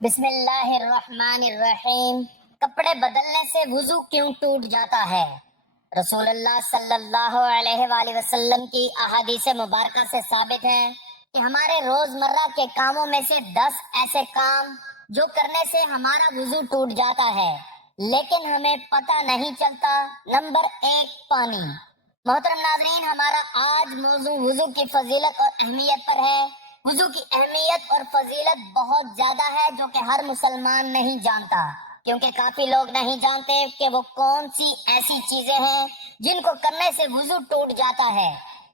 بسم اللہ الرحمن الرحیم۔ کپڑے بدلنے سے وضو کیوں ٹوٹ جاتا ہے؟ رسول اللہ صلی اللہ علیہ وآلہ وسلم کی احادیث مبارکہ سے ثابت ہے کہ ہمارے روزمرہ کے کاموں میں سے 10 ایسے کام جو کرنے سے ہمارا وضو ٹوٹ جاتا ہے لیکن ہمیں پتہ نہیں چلتا۔ نمبر 1، پانی۔ محترم ناظرین، ہمارا آج موضوع وضو کی فضیلت اور اہمیت پر ہے۔ وضو کی اہمیت اور فضیلت بہت زیادہ ہے جو کہ ہر مسلمان نہیں جانتا، کیونکہ کافی لوگ نہیں جانتے کہ وہ کون سی ایسی چیزیں ہیں جن کو کرنے سے وضو ٹوٹ جاتا ہے،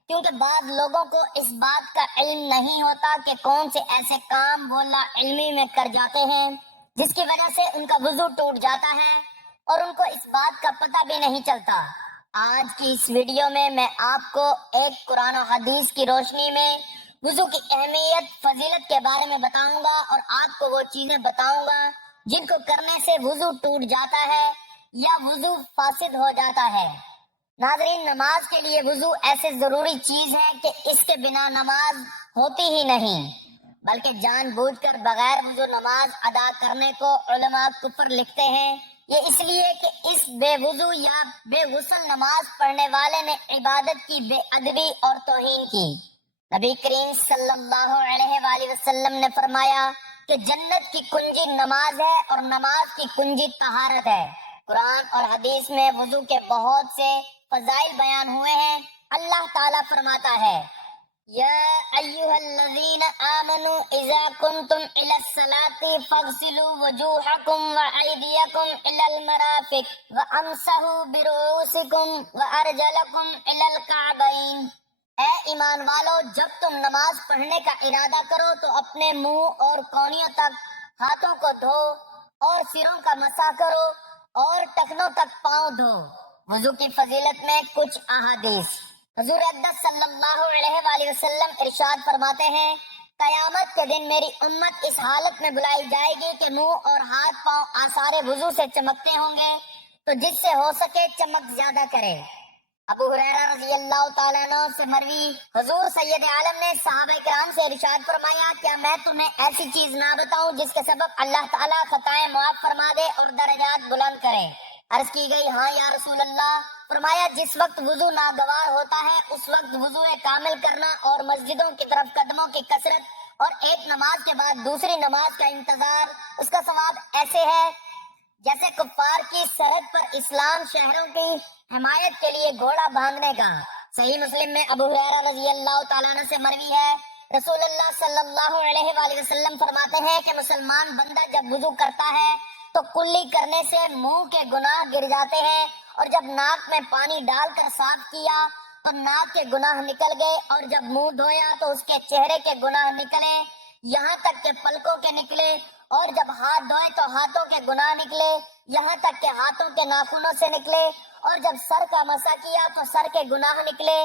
کیونکہ بعض لوگوں کو اس بات کا علم نہیں ہوتا کہ کون سے ایسے کام وہ لا علمی میں کر جاتے ہیں جس کی وجہ سے ان کا وضو ٹوٹ جاتا ہے اور ان کو اس بات کا پتہ بھی نہیں چلتا۔ آج کی اس ویڈیو میں آپ کو ایک قرآن و حدیث کی روشنی میں وضو کی اہمیت فضیلت کے بارے میں بتاؤں گا اور آپ کو وہ چیزیں بتاؤں گا جن کو کرنے سے وضو ٹوٹ جاتا ہے یا وضو فاسد ہو جاتا ہے۔ ناظرین، نماز کے لیے وضو ایسے ضروری چیز ہے کہ اس کے بنا نماز ہوتی ہی نہیں، بلکہ جان بوجھ کر بغیر وضو نماز ادا کرنے کو علماء کفر لکھتے ہیں۔ یہ اس لیے کہ اس بے وضو یا بے غسل نماز پڑھنے والے نے عبادت کی بے ادبی اور توہین کی۔ نبی کریم صلی اللہ علیہ وآلہ وسلم نے فرمایا کہ جنت کی کنجی نماز ہے اور نماز کی کنجی طہارت ہے۔ قرآن اور حدیث میں وضو کے بہت سے فضائل بیان ہوئے ہیں۔ اللہ تعالیٰ فرماتا ہے، یا ایھا الذین آمنوا اذا کنتم الی الصلاۃ فاغسلوا وجوہکم وایدیکم الی المرافق وامسحوا برؤوسکم وارجلکم الی الکعبین۔ اے ایمان والو، جب تم نماز پڑھنے کا ارادہ کرو تو اپنے منہ اور کونیوں تک ہاتھوں کو دھو اور سروں کا مسح کرو اور ٹخنوں تک پاؤں دھو۔ وضو کی فضیلت میں کچھ احادیث۔ حضور اقدس صلی اللہ علیہ وآلہ وسلم ارشاد فرماتے ہیں، قیامت کے دن میری امت اس حالت میں بلائی جائے گی کہ منہ اور ہاتھ پاؤں آثار وضو سے چمکتے ہوں گے، تو جس سے ہو سکے چمک زیادہ کرے۔ ابو ہریرہ رضی اللہ تعالیٰ عنہ سے مروی، حضور سید عالم نے صحابہ کرام سے ارشاد فرمایا، کیا میں تمہیں ایسی چیز نہ بتاؤں جس کے سبب اللہ تعالیٰ خطائیں معاف فرما دے اور درجات بلند کرے؟ عرض کی گئی، ہاں یا رسول اللہ۔ فرمایا، جس وقت وضو ناگوار ہوتا ہے اس وقت وضو کامل کرنا اور مسجدوں کی طرف قدموں کی کثرت اور ایک نماز کے بعد دوسری نماز کا انتظار، اس کا ثواب ایسے ہے جیسے کفار کی سرحد پر اسلام شہروں کی حمایت کے لیے گھوڑا باندھنے کا۔ صحیح مسلم میں ابو ہریرہ رضی اللہ تعالیٰ عنہ سے مروی ہے، رسول اللہ صلی اللہ علیہ وآلہ وسلم فرماتے ہیں کہ مسلمان بندہ جب وضو کرتا ہے تو کلی کرنے سے منہ کے گناہ گر جاتے ہیں، اور جب ناک میں پانی ڈال کر صاف کیا تو ناک کے گناہ نکل گئے، اور جب منہ دھویا تو اس کے چہرے کے گناہ نکلے یہاں تک کہ پلکوں کے نکلے، اور جب ہاتھ دھوئے تو ہاتھوں کے گناہ نکلے یہاں تک کہ ہاتھوں کے ناخنوں سے نکلے، اور جب سر کا مسح کیا تو سر کے گناہ نکلے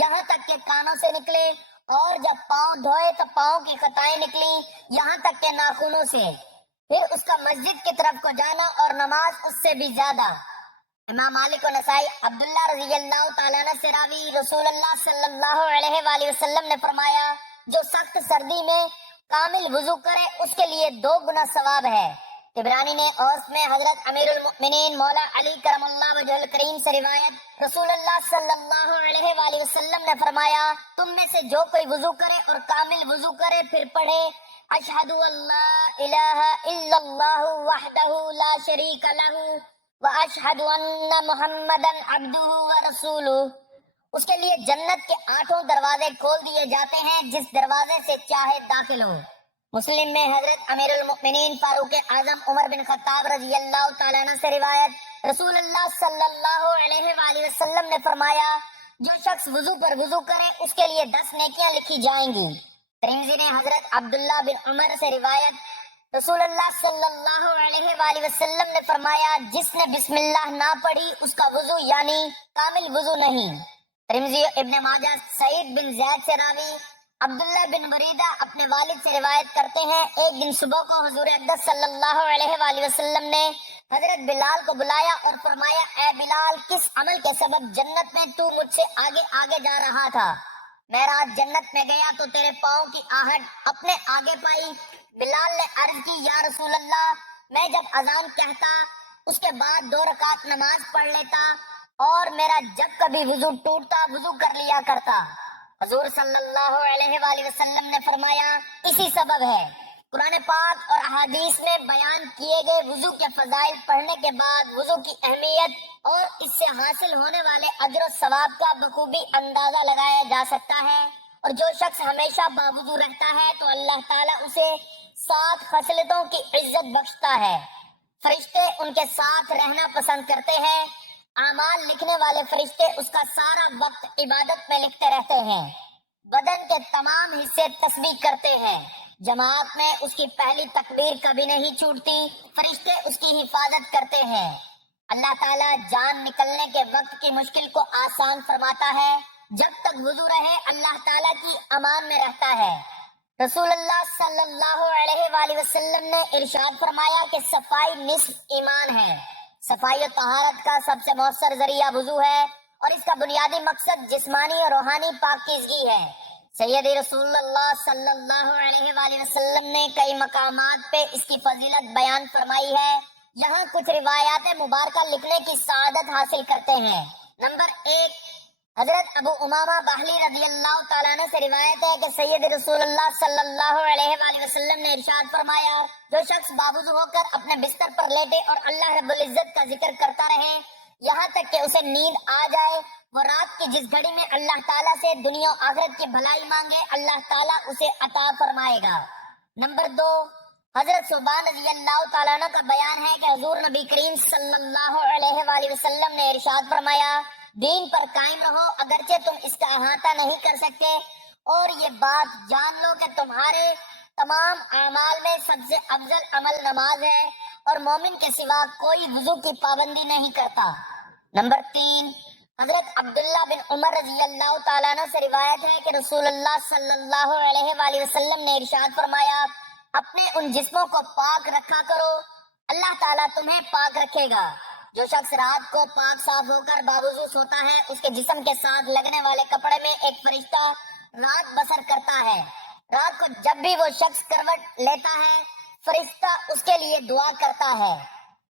یہاں تک کہ کانوں سے نکلے، اور جب پاؤں دھوئے تو پاؤں کی خطائیں نکلی یہاں تک کہ ناخنوں سے۔ پھر اس کا مسجد کی طرف کو جانا اور نماز اس سے بھی زیادہ۔ امام مالک و نسائی عبداللہ رضی اللہ تعالیٰ عنہ سے راوی، رسول اللہ صلی اللہ علیہ وآلہ وسلم نے فرمایا، جو سخت سردی میں کامل وضو کرے اس کے لیے 2 گنا ثواب ہے۔ طبرانی نے اوس میں حضرت امیر المؤمنین مولا علی کرم اللہ وجہ الکریم سے روایت، رسول اللہ صلی اللہ علیہ وآلہ وسلم نے فرمایا، تم میں سے جو کوئی وضو کرے اور کامل وضو کرے پھر پڑھے، اشہد ان لا الہ الا اللہ وحدہ لا شریک لہ واشہد ان محمدا عبدہ ورسولہ، اس کے لیے جنت کے 8 دروازے کھول دیے جاتے ہیں جس دروازے سے چاہے داخل ہو۔ مسلم میں حضرت امیر المؤمنین فاروق اعظم عمر بن خطاب رضی اللہ تعالیٰ عنہ سے روایت، رسول اللہ صلی اللہ علیہ وآلہ وسلم نے فرمایا، جو شخص وضو پر وضو کرے اس کے لیے 10 نیکیاں لکھی جائیں گی۔ ترمذی نے حضرت عبداللہ بن عمر سے روایت، رسول اللہ صلی اللہ علیہ وآلہ وسلم نے فرمایا، جس نے بسم اللہ نہ پڑھی اس کا وضو یعنی کامل وضو نہیں۔ ترمذی ابن ماجہ سعید بن زید سے راوی عبداللہ بن بریدہ اپنے والد سے روایت کرتے ہیں، ایک دن صبح کو حضور اقدس صلی اللہ علیہ وآلہ وسلم نے حضرت بلال کو بلایا اور فرمایا، اے بلال، کس عمل کے سبب جنت میں تو مجھ سے آگے آگے جا رہا تھا؟ میں رات جنت میں گیا تو تیرے پاؤں کی آہٹ اپنے آگے پائی، بلال نے عرض کی یا رسول اللہ، میں جب اذان کہتا اس کے بعد 2 رکعت نماز پڑھ لیتا اور میرا جب کبھی وضو ٹوٹتا وضو کر لیا کرتا۔ حضور صلی اللہ علیہ وآلہ وسلم نے فرمایا اسی سبب ہے۔ قرآن پاک اور احادیث میں بیان کیے گئے وضو کے فضائل پڑھنے کے بعد وضو کی اہمیت اور اس سے حاصل ہونے والے اجر و ثواب کا بخوبی اندازہ لگایا جا سکتا ہے، اور جو شخص ہمیشہ باوضو رہتا ہے تو اللہ تعالیٰ اسے 7 خصلتوں کی عزت بخشتا ہے۔ فرشتے ان کے ساتھ رہنا پسند کرتے ہیں، اعمال لکھنے والے فرشتے اس کا سارا وقت عبادت میں لکھتے رہتے ہیں، بدن کے تمام حصے تسبیح کرتے ہیں، جماعت میں اس کی پہلی تکبیر کبھی نہیں چھوٹتی، فرشتے اس کی حفاظت کرتے ہیں۔ اللہ تعالیٰ جان نکلنے کے وقت کی مشکل کو آسان فرماتا ہے، جب تک وضو رہے اللہ تعالیٰ کی امان میں رہتا ہے۔ رسول اللہ صلی اللہ علیہ وآلہ وسلم نے ارشاد فرمایا کہ صفائی نصف ایمان ہے۔ صفائی و طہارت کا سب سے مؤثر ذریعہ وضو ہے، اور اس کا بنیادی مقصد جسمانی اور روحانی پاکیزگی ہے۔ سیدی رسول اللہ صلی اللہ علیہ وآلہ وسلم نے کئی مقامات پہ اس کی فضیلت بیان فرمائی ہے، یہاں کچھ روایات مبارکہ لکھنے کی سعادت حاصل کرتے ہیں۔ نمبر 1، حضرت ابو امامہ باہلی رضی اللہ تعالیٰ عنہ سے روایت ہے کہ سید رسول اللہ صلی اللہ علیہ وآلہ وسلم نے ارشاد فرمایا، جو شخص باوضو ہو کر اپنے بستر پر لیٹے اور اللہ رب العزت کا ذکر کرتا رہے یہاں تک کہ اسے نیند آ جائے، وہ رات کی جس گھڑی میں اللہ تعالیٰ سے دنیا و آخرت کی بھلائی مانگے اللہ تعالیٰ اسے عطا فرمائے گا۔ نمبر 2، حضرت صوبان رضی اللہ تعالیٰ عنہ کا بیان ہے کہ حضور نبی کریم صلی اللہ علیہ وآلہ وسلم نے ارشاد فرمایا، دین پر قائم رہو اگرچہ تم اس کا احاطہ نہیں کر سکتے، اور یہ بات جان لو کہ تمہارے تمام اعمال میں سب سے افضل عمل نماز ہے، اور مومن کے سوا کوئی وضو کی پابندی نہیں کرتا۔ نمبر 3، حضرت عبداللہ بن عمر رضی اللہ تعالیٰ عنہ سے روایت ہے کہ رسول اللہ صلی اللہ علیہ وآلہ وسلم نے ارشاد فرمایا، اپنے ان جسموں کو پاک رکھا کرو، اللہ تعالیٰ تمہیں پاک رکھے گا۔ جو شخص رات کو پاک صاف ہو کر باوضو سوتا ہے اس کے جسم کے ساتھ لگنے والے کپڑے میں ایک فرشتہ رات بسر کرتا ہے۔ رات کو جب بھی وہ شخص کروٹ لیتا ہے فرشتہ اس کے لیے دعا کرتا ہے،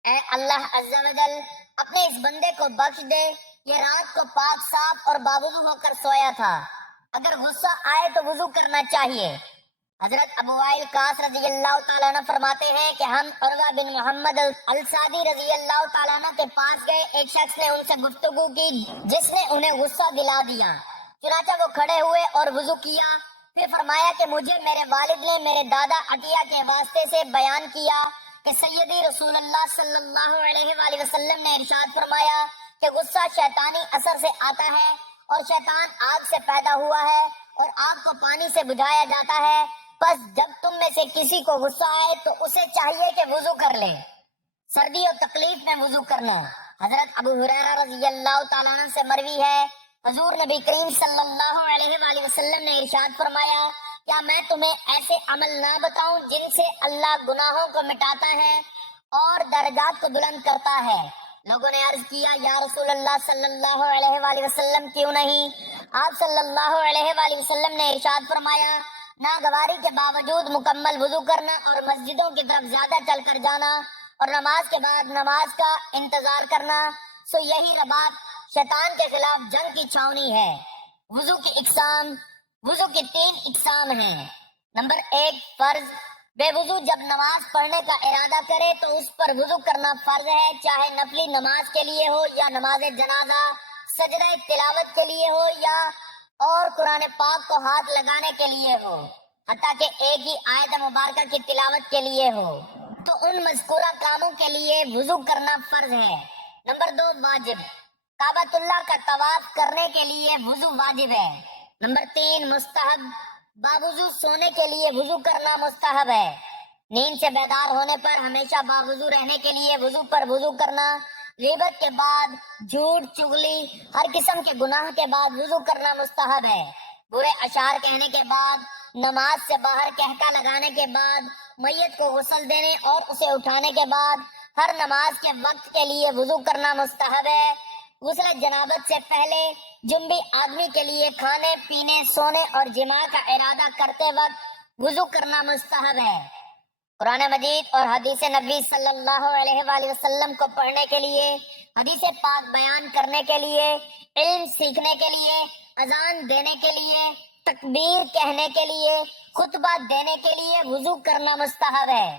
اے اللہ عز و جل اپنے اس بندے کو بخش دے، یہ رات کو پاک صاف اور باوضو ہو کر سویا تھا، اگر غصہ آئے تو وضو کرنا چاہیے۔ حضرت ابو وائل قاص رضی اللہ تعالیٰ عنہ فرماتے ہیں کہ ہم عروہ بن محمد السادی رضی اللہ تعالیٰ عنہ کے پاس گئے، ایک شخص نے ان سے گفتگو کی جس نے انہیں غصہ دلا دیا، چنانچہ وہ کھڑے ہوئے اور وضو کیا، پھر فرمایا کہ مجھے میرے والد نے میرے دادا عطیہ کے واسطے سے بیان کیا کہ سیدی رسول اللہ صلی اللہ علیہ وآلہ وسلم نے ارشاد فرمایا کہ غصہ شیطانی اثر سے آتا ہے، اور شیطان آگ سے پیدا ہوا ہے اور آگ کو پانی سے بجھایا جاتا ہے، بس جب تم میں سے کسی کو غصہ آئے تو اسے چاہیے کہ وضو کر لے۔ سردی اور تکلیف میں وضو کرنا۔ حضرت ابو ہریرہ رضی اللہ تعالیٰ عنہ سے مروی ہے، حضور نبی کریم صلی اللہ علیہ وآلہ وسلم نے ارشاد فرمایا، کیا میں تمہیں ایسے عمل نہ بتاؤں جن سے اللہ گناہوں کو مٹاتا ہے اور درجات کو بلند کرتا ہے؟ لوگوں نے عرض کیا یا رسول اللہ صلی اللہ علیہ وآلہ وسلم کیوں نہیں؟ آپ صلی اللہ علیہ وآلہ وسلم نے ارشاد فرمایا، ناگواری کے باوجود مکمل وضو کرنا اور مسجدوں کی طرف زیادہ چل کر جانا اور نماز کے بعد نماز کا انتظار کرنا، سو یہی رباط شیطان کے خلاف جنگ کی چھاؤنی ہے۔ وضو کی اقسام۔ وضو کی 3 اقسام ہیں۔ نمبر 1، فرض۔ بے وضو جب نماز پڑھنے کا ارادہ کرے تو اس پر وضو کرنا فرض ہے، چاہے نفلی نماز کے لیے ہو یا نماز جنازہ، سجدہ تلاوت کے لیے ہو یا اور قرآن پاک کو ہاتھ لگانے کے لیے ہو، حتیٰ کہ ایک ہی آیت مبارکہ کی تلاوت کے لیے ہو، تو ان مذکورہ کاموں کے لیے وضو کرنا فرض ہے۔ نمبر 2، واجب۔ کعبۃ اللہ کا طواف کرنے کے لیے وضو واجب ہے۔ نمبر 3، مستحب۔ باوضو سونے کے لیے وضو کرنا مستحب ہے۔ نیند سے بیدار ہونے پر ہمیشہ باوضو رہنے کے لیے وضو پر وضو کرنا، غیبت کے بعد، جھوٹ چغلی، ہر قسم کے گناہ کے بعد وضو کرنا مستحب ہے۔ برے اشعار کہنے کے بعد، نماز سے باہر قہقہ لگانے کے بعد، میت کو غسل دینے اور اسے اٹھانے کے بعد، ہر نماز کے وقت کے لیے وضو کرنا مستحب ہے۔ غسل جنابت سے پہلے جنبی آدمی کے لیے کھانے پینے، سونے اور جماع کا ارادہ کرتے وقت وضو کرنا مستحب ہے۔ قرآن مجید اور حدیث نبی صلی اللہ علیہ وآلہ وسلم کو پڑھنے کے لیے، حدیث پاک بیان کرنے کے لیے، علم سیکھنے کے لیے، اذان دینے کے لیے، تکبیر کہنے کے لیے، خطبہ دینے کے لیے وضو کرنا مستحب ہے۔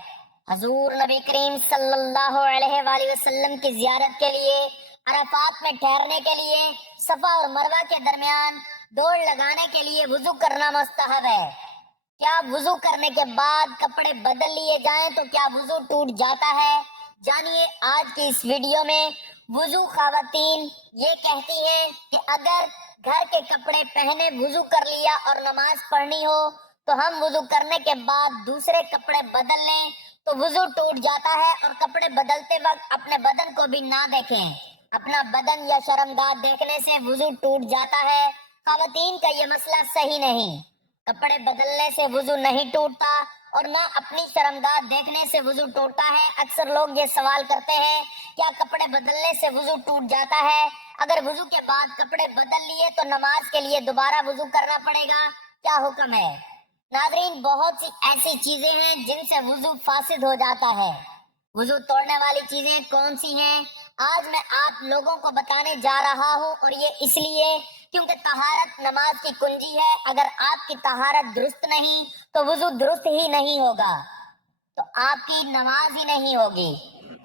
حضور نبی کریم صلی اللہ علیہ وآلہ وسلم کی زیارت کے لیے، عرفات میں ٹھہرنے کے لیے، صفا اور مروہ کے درمیان دوڑ لگانے کے لیے وضو کرنا مستحب ہے۔ کیا وضو کرنے کے بعد کپڑے بدل لیے جائیں تو کیا وضو ٹوٹ جاتا ہے؟ جانیے آج کی اس ویڈیو میں۔ وضو خواتین یہ کہتی ہیں کہ اگر گھر کے کپڑے پہنے وضو کر لیا اور نماز پڑھنی ہو تو ہم وضو کرنے کے بعد دوسرے کپڑے بدل لیں تو وضو ٹوٹ جاتا ہے، اور کپڑے بدلتے وقت اپنے بدن کو بھی نہ دیکھیں۔ اپنا بدن یا شرمگاہ دیکھنے سے وضو ٹوٹ جاتا ہے۔ خواتین کا یہ مسئلہ صحیح نہیں۔ کپڑے بدلنے سے وضو نہیں ٹوٹتا اور نہ اپنی شرمگاہ دیکھنے سے وضو ٹوٹتا ہے۔ اکثر لوگ یہ سوال کرتے ہیں کیا کپڑے بدلنے سے وضو ٹوٹ جاتا ہے؟ اگر وضو کے بعد کپڑے بدل لیے تو نماز کے لیے دوبارہ وضو کرنا پڑے گا، کیا حکم ہے؟ ناظرین، بہت سی ایسی چیزیں ہیں جن سے وضو فاسد ہو جاتا ہے۔ وضو توڑنے والی چیزیں کون سی ہیں؟ آج میں آپ لوگوں کو بتانے جا رہا ہوں، اور یہ اس لیے کیونکہ طہارت نماز کی کنجی ہے۔ اگر آپ کی طہارت درست نہیں تو وضو درست ہی نہیں ہوگا، تو آپ کی نماز ہی نہیں ہوگی۔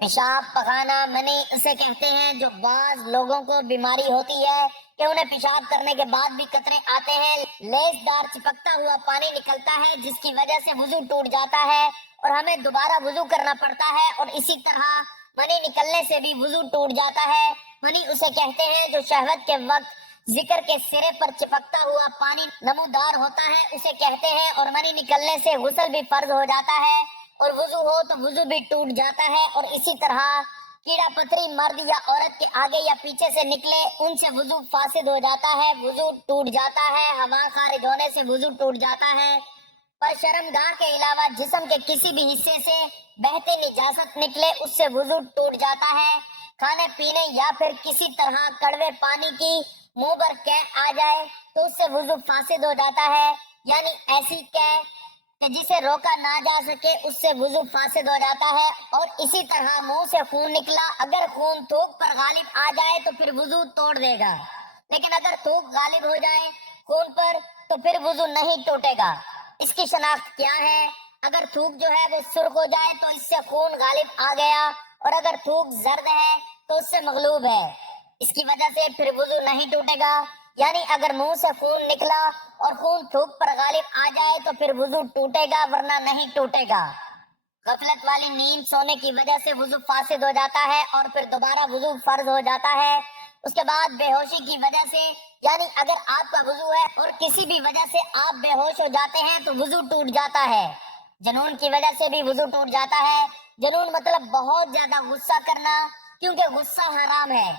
پیشاب، پخانہ، منی اسے کہتے ہیں، جو بعض لوگوں کو بیماری ہوتی ہے کہ انہیں پیشاب کرنے کے بعد بھی قطرے آتے ہیں، لیس دار چپکتا ہوا پانی نکلتا ہے، جس کی وجہ سے وضو ٹوٹ جاتا ہے اور ہمیں دوبارہ وضو کرنا پڑتا ہے۔ اور اسی طرح منی نکلنے سے بھی وضو ٹوٹ جاتا ہے۔ منی اسے کہتے ہیں جو شہوت کے وقت ذکر کے سرے پر چپکتا ہوا پانی نمودار ہوتا ہے، اسے کہتے ہیں۔ اور منی نکلنے سے غسل بھی فرض ہو جاتا ہے، اور وضو ہو تو وضو بھی ٹوٹ جاتا ہے۔ اور اسی طرح کیڑا پتھری مرد یا عورت کے آگے یا پیچھے سے نکلے، ان سے وضو فاسد ہو جاتا ہے، وضو ٹوٹ جاتا ہے۔ ہوا خارج ہونے سے وضو ٹوٹ جاتا ہے۔ پر شرمگاہ کے علاوہ جسم کے کسی بھی حصے سے بہتی نجاست نکلے، اس سے وضو ٹوٹ جاتا ہے۔ کھانے پینے یا پھر کسی طرح کڑوے پانی کی منہ پر قے آ جائے تو اس سے وضو فاسد ہو جاتا ہے، یعنی ایسی قے کہ جسے روکا نہ جا سکے، اس سے وضو فاسد ہو جاتا ہے۔ اور اسی طرح منہ سے خون نکلا، اگر خون تھوک پر غالب آ جائے تو پھر وضو توڑ دے گا، لیکن اگر تھوک غالب ہو جائے خون پر تو پھر وضو نہیں ٹوٹے گا۔ اس کی شناخت کیا ہے؟ اگر تھوک جو ہے وہ سرخ ہو جائے تو اس سے خون غالب آ گیا، اور اگر تھوک زرد ہے تو اس سے مغلوب ہے، اس کی وجہ سے پھر وضو نہیں ٹوٹے گا۔ یعنی اگر منہ سے خون نکلا اور خون تھوک پر غالب آ جائے تو پھر وضو ٹوٹے گا، ورنہ نہیں ٹوٹے گا۔ غفلت والی نیند سونے کی وجہ سے وضو فاسد ہو جاتا ہے اور پھر دوبارہ وضو فرض ہو جاتا ہے۔ اس کے بعد بے ہوشی کی وجہ سے، یعنی اگر آپ کا وضو ہے اور کسی بھی وجہ سے آپ بے ہوش ہو جاتے ہیں تو وضو ٹوٹ جاتا ہے۔ جنون کی وجہ سے بھی وضو ٹوٹ جاتا ہے۔ جنون مطلب بہت زیادہ غصہ کرنا، کیونکہ غصہ حرام ہے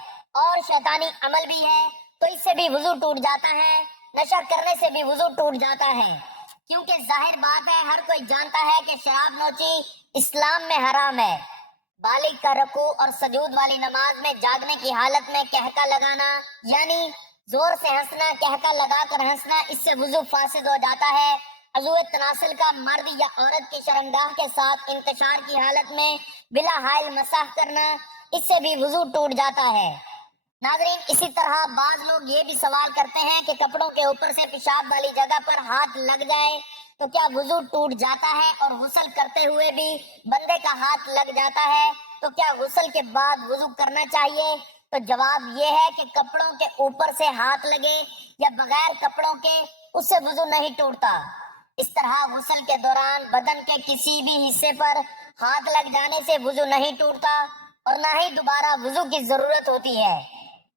اور شیطانی عمل بھی ہے، تو اس سے بھی وضو ٹوٹ جاتا ہے۔ نشہ کرنے سے بھی وضو ٹوٹ جاتا ہے، کیونکہ ظاہر بات ہے ہر کوئی جانتا ہے کہ شراب نوشی اسلام میں حرام ہے۔ بالغ کا رکوع اور سجود والی نماز میں جاگنے کی حالت میں قہقہ لگانا، یعنی زور سے ہنسنا، قہقہ لگا کر ہنسنا، اس سے وضو فاسد ہو جاتا ہے۔ عضو تناسل کا مرد یا عورت کی شرمگاہ کے ساتھ انتشار کی حالت میں بلا حائل مسح کرنا، اس سے بھی وضو ٹوٹ جاتا ہے۔ ناظرین، اسی طرح بعض لوگ یہ بھی سوال کرتے ہیں کہ کپڑوں کے اوپر سے پیشاب والی جگہ پر ہاتھ لگ جائے تو کیا وضو ٹوٹ جاتا ہے؟ اور غسل کرتے ہوئے بھی بندے کا ہاتھ لگ جاتا ہے تو کیا غسل کے بعد وضو کرنا چاہیے؟ تو جواب یہ ہے کہ کپڑوں کے اوپر سے ہاتھ لگے یا بغیر کپڑوں کے، اس سے وضو نہیں ٹوٹتا۔ اس طرح غسل کے دوران بدن کے کسی بھی حصے پر ہاتھ لگ جانے سے وضو نہیں ٹوٹتا اور نہ ہی دوبارہ وضو کی ضرورت ہوتی ہے۔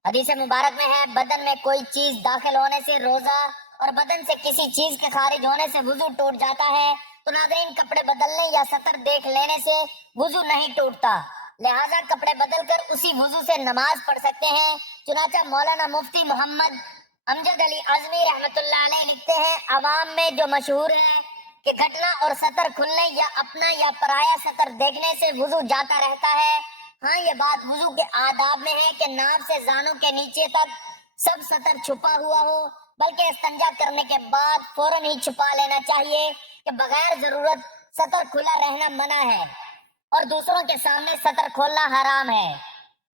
حدیث مبارک میں ہے بدن میں کوئی چیز داخل ہونے سے روزہ اور بدن سے کسی چیز کے خارج ہونے سے وضو ٹوٹ جاتا ہے۔ تو ناظرین، کپڑے بدلنے یا سطر دیکھ لینے سے وضو نہیں ٹوٹتا، لہٰذا کپڑے بدل کر اسی وضو سے نماز پڑھ سکتے ہیں۔ چنانچہ مولانا مفتی محمد امجد علی اعظمی رحمۃ اللہ علیہ لکھتے ہیں، عوام میں جو مشہور ہے کہ گھٹنا اور سطر کھلنے یا اپنا یا پرایا سطر دیکھنے سے وضو جاتا رہتا ہے۔ ہاں، یہ بات وضو کے آداب میں ہے کہ ناف سے زانوں کے نیچے تک سب سطر چھپا ہوا ہو، بلکہ استنجا کرنے کے بعد فوراً ہی چھپا لینا چاہیے کہ بغیر ضرورت سطر کھلا رہنا منع ہے اور دوسروں کے سامنے سطر کھولنا حرام ہے۔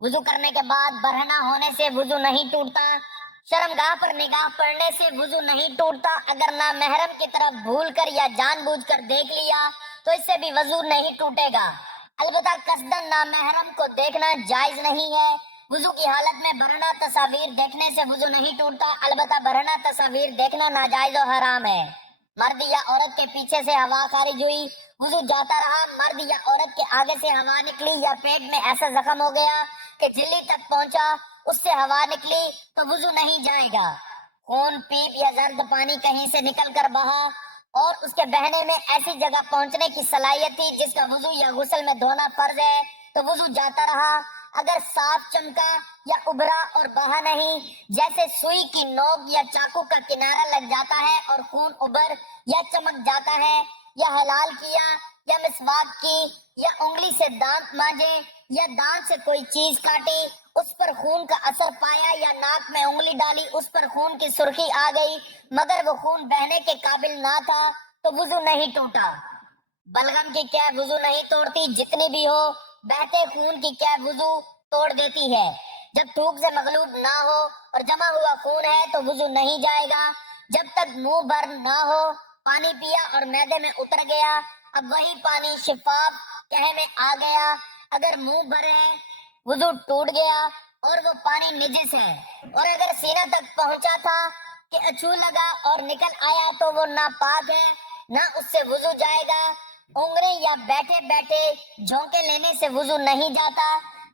وضو کرنے کے بعد برہنہ ہونے سے وضو نہیں ٹوٹتا۔ شرمگاہ پر نگاہ پڑنے سے وضو نہیں ٹوٹتا۔ اگر نامحرم کی طرف بھول کر یا جان بوجھ کر دیکھ لیا تو اس سے بھی وضو نہیں ٹوٹے گا۔ البتہ قصداً نامحرم کو دیکھنا جائز نہیں ہے۔ وضو کی حالت میں برہنہ تصاویر دیکھنے سے وضو نہیں ٹوٹتا، البتہ برہنہ تصاویر دیکھنا ناجائز و حرام ہے۔ مرد یا عورت کے پیچھے سے ہوا خارج ہوئی، وضو جاتا رہا، مرد یا عورت کے آگے سے ہوا نکلی یا پیٹ میں ایسا زخم ہو گیا کہ جھلی تک پہنچا، اس سے ہوا نکلی تو وضو نہیں جائے گا۔ خون، پیپ یا زرد پانی کہیں سے نکل کر بہا اور اس کے بہنے میں ایسی جگہ پہنچنے کی صلاحیت تھی جس کا وضو یا غسل میں دھونا فرض ہے تو وضو جاتا رہا۔ اگر صاف چمکا یا ابھرا اور بہا نہیں، جیسے سوئی کی نوک یا چاقو کا کنارہ لگ جاتا ہے اور خون ابھر یا چمک جاتا ہے، یا حلال کیا یا مسواک کی یا انگلی سے دانت مانجے یا دانت سے کوئی چیز کاٹی، اس پر خون کا اثر پایا یا ناک میں انگلی ڈالی، اس پر خون کی سرخی آ گئی مگر وہ خون بہنے کے قابل نہ تھا تو وضو نہیں ٹوٹا۔ بلغم کی کیا وضو نہیں توڑتی، جتنی بھی ہو۔ بہتے خون کی کیا وضو توڑ دیتی ہے۔ جب تھوک سے مغلوب نہ ہو اور جمع ہوا خون ہے تو وضو نہیں جائے گا۔ جب تک منہ بھر نہ ہو، پانی پیا اور معدے میں اتر گیا، اب وہی پانی شفاف قح میں آ گیا، اگر منہ بھر ہے وضو ٹوٹ گیا اور وہ پانی نجس ہے۔ اور اگر سینہ تک پہنچا تھا کہ اچھو لگا اور نکل آیا تو وہ ناپاک ہے، نہ اس سے وضو جائے گا۔ اونگنے یا بیٹھے بیٹھے جھونکے لینے سے وضو نہیں جاتا۔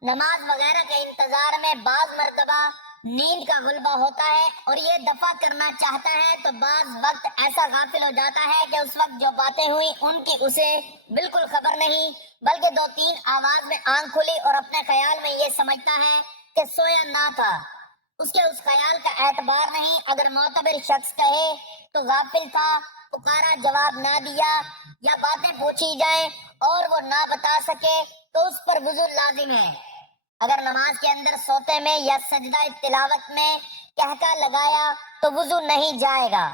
نماز وغیرہ کے انتظار میں بعض مرتبہ نیند کا غلبہ ہوتا ہے اور یہ دفع کرنا چاہتا ہے تو بعض وقت ایسا غافل ہو جاتا ہے کہ اس وقت جو باتیں ہوئی ان کی اسے بالکل خبر نہیں، بلکہ دو تین آواز میں آنکھ کھلی اور اپنے خیال میں یہ سمجھتا ہے کہ سویا نہ تھا، اس کے اس خیال کا اعتبار نہیں۔ اگر معتبر شخص کہے تو غافل تھا، پکارا جواب نہ دیا، یا باتیں پوچھی جائیں اور وہ نہ بتا سکے تو اس پر وضو لازم ہے۔ اگر نماز کے اندر سوتے میں یا سجدہ تلاوت میں کہکا لگایا تو وضو نہیں جائے گا،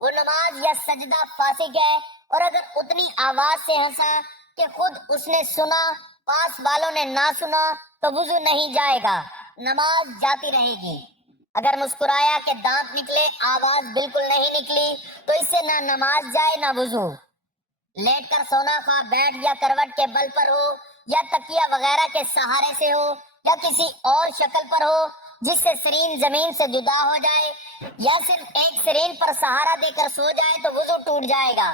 وہ نماز یا سجدہ فاسق ہے۔ اور اگر اتنی آواز سے ہنسا کہ خود اس نے سنا، پاس والوں نے نہ سنا تو وضو نہیں جائے گا، نماز جاتی رہے گی۔ اگر مسکرایا کہ دانت نکلے، آواز بالکل نہیں نکلی تو اس سے نہ نماز جائے نہ وضو۔ لیٹ کر سونا، خواہ بیٹھ یا کروٹ کے بل پر ہو یا تکیہ وغیرہ کے سہارے سے ہو یا کسی اور شکل پر ہو جس سے سرین زمین سے جدا ہو جائے، یا صرف ایک سرین پر سہارا دے کر سو جائے تو وضو ٹوٹ جائے گا۔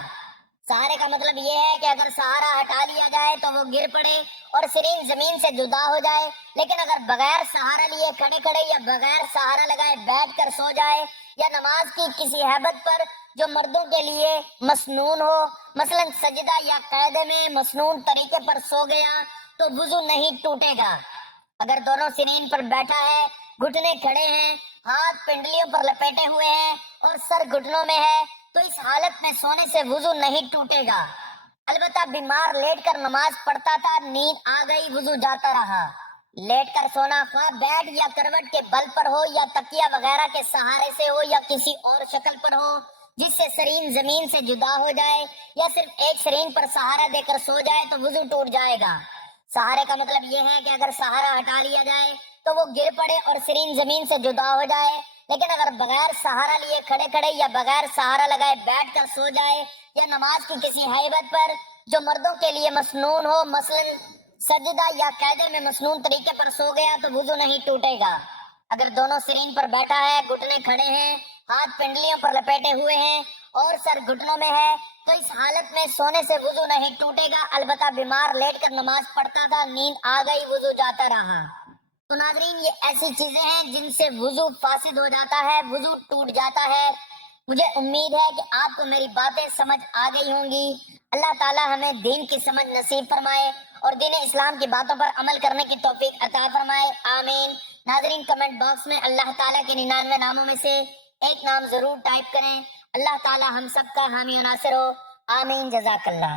سہارے کا مطلب یہ ہے کہ اگر سہارا ہٹا لیا جائے تو وہ گر پڑے اور سرین زمین سے جدا ہو جائے، لیکن اگر بغیر سہارا لیے کھڑے کھڑے یا بغیر سہارا لگائے بیٹھ کر سو جائے، یا نماز کی کسی حیبت پر جو مردوں کے لیے مسنون ہو، مثلا سجدہ یا قاعدے میں مسنون طریقے پر سو گیا تو وضو نہیں ٹوٹے گا۔ اگر دونوں سرین پر بیٹھا ہے، گھٹنے کھڑے ہیں، ہاتھ پنڈلیوں پر لپیٹے ہوئے ہیں اور سر گھٹنوں میں ہے تو اس حالت میں سونے سے وضو نہیں ٹوٹے گا۔ البتہ بیمار لیٹ کر نماز پڑھتا تھا، نیند آ گئی، وضو جاتا رہا۔ لیٹ کر سونا، خواہ بیڈ یا کروٹ کے بل پر ہو یا تکیہ وغیرہ کے سہارے سے ہو یا کسی اور شکل پر ہو جس سے سرین زمین سے جدا ہو جائے، یا صرف ایک سرین پر سہارا دے کر سو جائے تو وضو ٹوٹ جائے گا۔ سہارے کا مطلب یہ ہے کہ اگر سہارا ہٹا لیا جائے تو وہ گر پڑے اور سرین زمین سے جدا ہو جائے، لیکن اگر بغیر سہارا لیے کھڑے کھڑے یا بغیر سہارا لگائے بیٹھ کر سو جائے، یا نماز کی کسی ہیبت پر جو مردوں کے لیے مسنون ہو، مثلا سجدہ یا قاعدے میں مسنون طریقے پر سو گیا تو وضو نہیں ٹوٹے گا۔ اگر دونوں سرین پر بیٹھا ہے، گھٹنے کھڑے ہیں، ہاتھ پنڈلیوں پر لپیٹے ہوئے ہیں اور سر گھٹنوں میں ہے تو اس حالت میں سونے سے وضو نہیں ٹوٹے گا۔ البتہ بیمار لیٹ کر نماز پڑھتا تھا، نیند آ گئی، وضو جاتا رہا۔ تو ناظرین، یہ ایسی چیزیں ہیں جن سے وضو فاسد ہو جاتا ہے، وضو ٹوٹ جاتا ہے۔ مجھے امید ہے کہ آپ کو میری باتیں سمجھ آ گئی ہوں گی۔ اللہ تعالی ہمیں دین کی سمجھ نصیب فرمائے اور دین اسلام کی باتوں پر عمل کرنے کی توفیق عطا فرمائے، آمین۔ ناظرین، کمنٹ باکس میں اللہ تعالیٰ کے 99 ناموں میں سے ایک نام ضرور ٹائپ کریں۔ اللہ تعالیٰ ہم سب کا حامی و ناصر ہو، آمین، جزاک اللہ۔